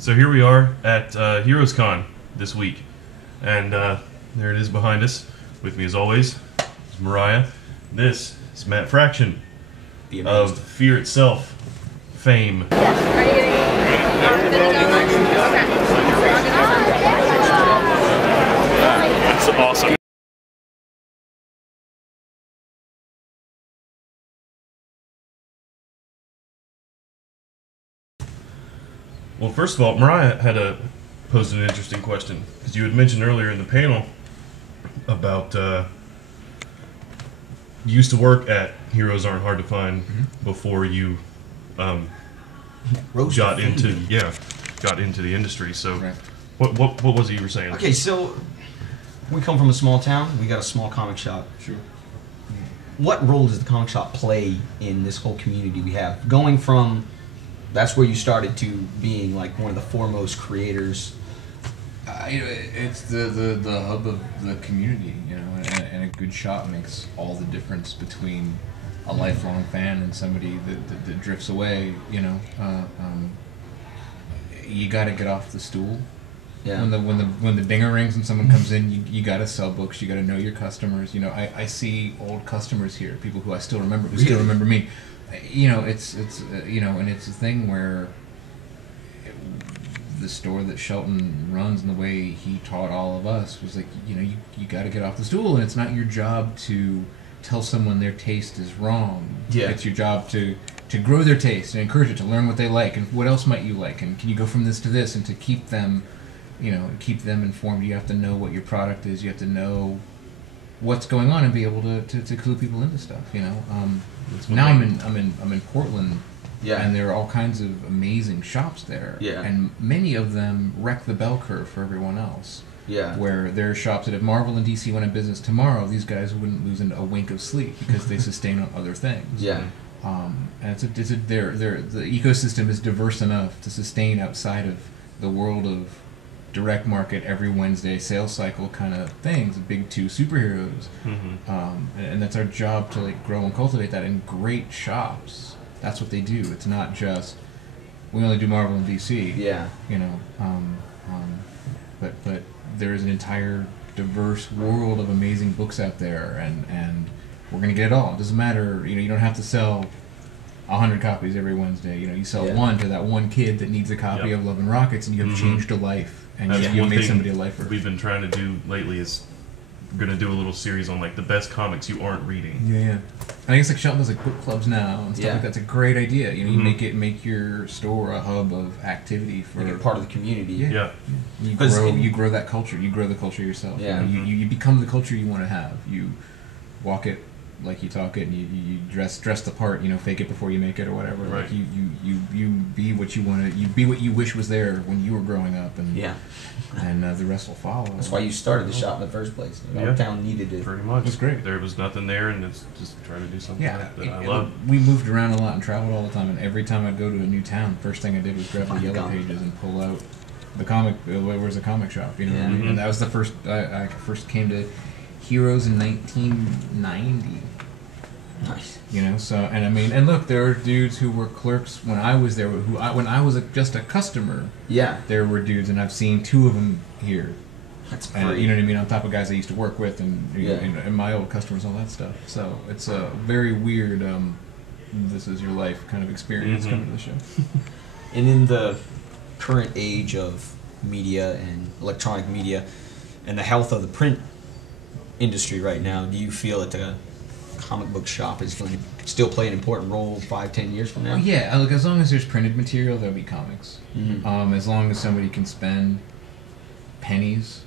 So here we are at HeroesCon this week, and there it is behind us. With me, as always, is Moriah. This is Matt Fraction of Fear Itself fame. That's awesome. Well, first of all, Moriah had posed an interesting question, because you had mentioned earlier in the panel about you used to work at Heroes Aren't Hard to Find before you got into the industry. So, right. what was it you were saying? Okay, so we come from a small town. We got a small comic shop. Sure. What role does the comic shop play in this whole community we have? Going from that's where you started to being like one of the foremost creators. It's the hub of the community, and a good shop makes all the difference between a lifelong fan and somebody that drifts away. You got to get off the stool. Yeah. When the dinger rings and someone comes in, you got to sell books. You got to know your customers. I see old customers here, people who I still remember, who still remember me. It's and it's a thing where the store that Shelton runs and the way he taught all of us was like, you got to get off the stool, and it's not your job to tell someone their taste is wrong. Yeah. It's your job to grow their taste and encourage it, to learn what they like and what else might you like, and can you go from this to this, and to keep them, keep them informed. You have to know what your product is. You have to know what's going on and be able to clue people into stuff. Now I'm in Portland. Yeah. And there are all kinds of amazing shops there. Yeah. And many of them wreck the bell curve for everyone else. Yeah. Where there are shops that if Marvel and DC went in business tomorrow, these guys wouldn't lose a wink of sleep because they sustain on other things. Yeah. And the ecosystem is diverse enough to sustain outside of the world of direct market every Wednesday sales cycle kind of things, big two superheroes. And that's our job to grow and cultivate that in great shops. That's what they do. It's not just we only do Marvel and DC. Yeah. But there is an entire diverse world of amazing books out there, and we're gonna get it all. It doesn't matter. You don't have to sell 100 copies every Wednesday. You sell one to that one kid that needs a copy of Love and Rockets, and you have changed a life, and you made somebody a lifer. We've been trying to do lately is gonna do a little series on the best comics you aren't reading. Yeah. I guess Shelton does book clubs now and stuff like that's a great idea. You make your store a hub of activity for part of the community. Yeah. You grow that culture. You grow the culture yourself. Yeah. You become the culture you want to have. You walk it like you talk it, and you dress the part. Fake it before you make it, or whatever. Right. Like you be what you want to. You be what you wish was there when you were growing up, and the rest will follow. That's why you started the shop in the first place. Our town needed it. Pretty much. It was great. There was nothing there, and it's just trying to do something that I love. We moved around a lot and traveled all the time, and every time I'd go to a new town, first thing I did was grab the yellow pages and pull out the comic. Where's the comic shop? And that was the first. I first came to Heroes in 1990. Nice. And look, there are dudes who were clerks when I was there. When I was just a customer. Yeah. There were dudes, and I've seen two of them here. That's great. And, you know what I mean? On top of guys I used to work with, and my old customers, all that stuff. So it's a very weird. This is your life kind of experience coming to the show. And in the current age of media and electronic media, and the health of the print industry right now, do you feel that the comic book shop is going to still play an important role 5-10 years from now? Yeah, as long as there's printed material, there'll be comics. As long as somebody can spend pennies,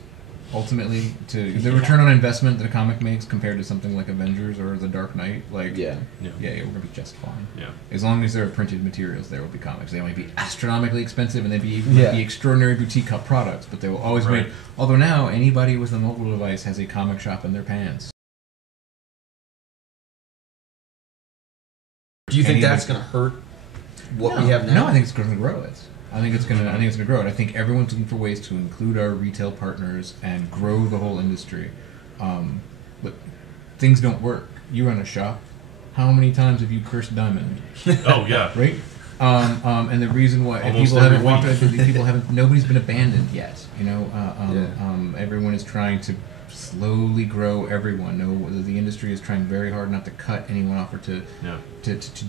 ultimately, to the return on investment that a comic makes compared to something like Avengers or The Dark Knight, we're gonna be just fine. Yeah. As long as there are printed materials, there will be comics. They might be astronomically expensive, and they'd be extraordinary boutique products, but they will always be. Although now anybody with a mobile device has a comic shop in their pants. Do you think that's going to hurt what we have now? No, I think it's going to grow it. I think it's going to grow it. I think everyone's looking for ways to include our retail partners and grow the whole industry. But things don't work. You run a shop. How many times have you cursed Diamond? Oh yeah, right. And the reason why Almost people haven't every walked week. out, people haven't, nobody's been abandoned yet. You know, everyone is trying to slowly grow everyone. The industry is trying very hard not to cut anyone off or to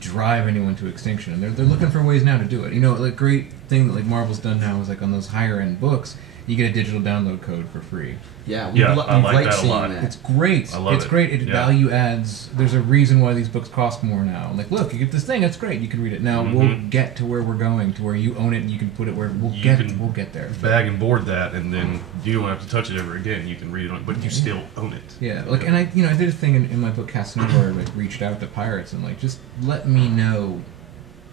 drive anyone to extinction. And they're looking for ways now to do it. You know, like great thing that like Marvel's done now is like on those higher end books, you get a digital download code for free. Yeah, I like that a lot. It's great. I love it's it. great. It Yeah. value adds. There's a reason why these books cost more now. Like, look, you get this thing. It's great. You can read it now. We'll get to where we're going, to where you own it and you can put it where we'll get there. Bag and board that, and then you don't have to touch it ever again. You can read it on, but you still own it. Yeah, like, and I did a thing in my book Casanova where I like reached out to pirates and like just let me know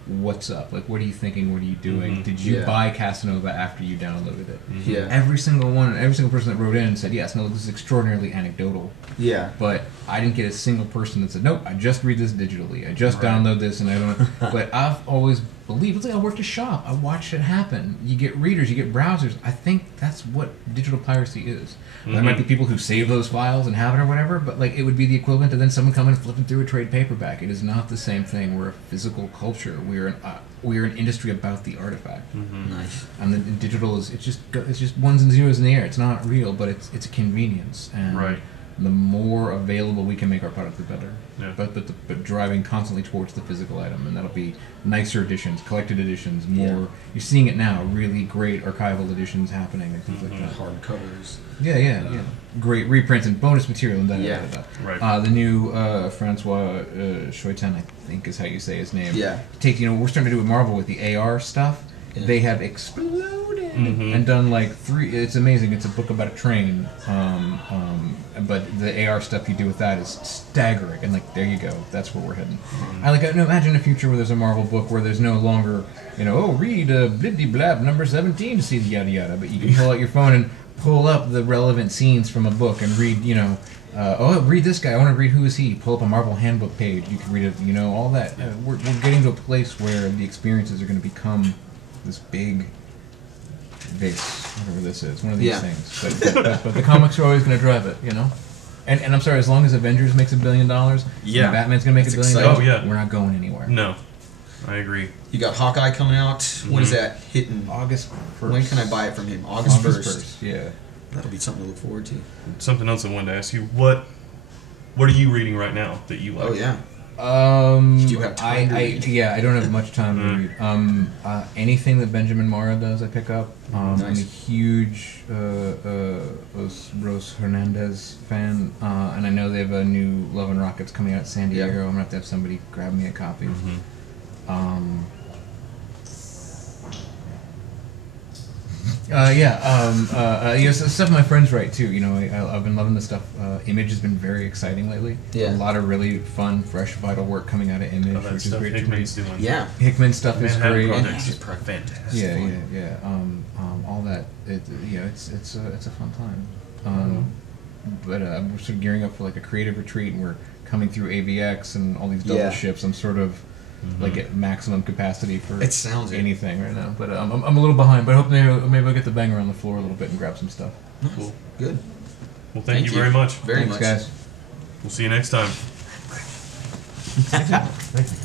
what's up. Like, what are you thinking? What are you doing? Did you buy Casanova after you downloaded it? Yeah. Every single person that wrote in said yes. No, this is extraordinarily anecdotal. Yeah. But I didn't get a single person that said, nope, I just read this digitally. I just download this and I don't. But I've always believed, it's like I worked a shop. I watched it happen. You get readers, you get browsers. I think that's what digital piracy is. There might be people who save those files and have it or whatever, but like it would be the equivalent of then someone coming and flipping through a trade paperback. It is not the same thing. We're a physical culture. We're an industry about the artifact. Nice. And the digital is it's just ones and zeros in the air. It's not real, but it's a convenience. And the more available we can make our product, the better. Yeah. But driving constantly towards the physical item, and that'll be nicer editions, collected editions, more. Yeah. You're seeing it now. Really great archival editions happening and things like that. Hard covers. Yeah. Great reprints and bonus material and that. Right. The new Francois Choitin, I think is how you say his name. Yeah. We're starting to do with Marvel with the AR stuff. Yeah. They have exploded and done like 3. It's amazing. It's a book about a train, but the AR stuff you do with that is staggering. And like, there you go. That's where we're heading. I imagine a future where there's a Marvel book where there's no longer, read blibby blab number 17 to see the yada yada, but you can pull out your phone and pull up the relevant scenes from a book and read, read this guy. I want to read who is he. Pull up a Marvel handbook page. You can read it. All that. We're getting to a place where the experiences are going to become this big, whatever this is, one of these things. But the comics are always going to drive it, And I'm sorry, as long as Avengers makes $1 billion, and Batman's going to make $1 billion, we're not going anywhere. No, I agree. You got Hawkeye coming out. When is that hitting? August 1st. When can I buy it from him? August 1st. Yeah. That'll be something to look forward to. Something else I wanted to ask you. What are you reading right now that you like? Oh, yeah. Do you have time to read? Yeah, I don't have much time to read. Anything that Benjamin Mara does, I pick up. Nice. I'm a huge Rose Hernandez fan, and I know they have a new Love and Rockets coming out at San Diego. I'm gonna have somebody grab me a copy. Stuff my friends write too. I've been loving the stuff. Image has been very exciting lately. Yeah. A lot of really fun, fresh, vital work coming out of Image, which is great. Hickman's doing. Yeah. Hickman stuff is great. Project is fantastic. Yeah. All that. It's a fun time. But we're sort of gearing up for like a creative retreat, and we're coming through AVX and all these double ships. I'm sort of like at maximum capacity for anything right now. But I'm a little behind, but I hope maybe I'll get the banger on the floor a little bit and grab some stuff. Cool. Good. Well, thank you very much. Thanks, guys. We'll see you next time. Thank you.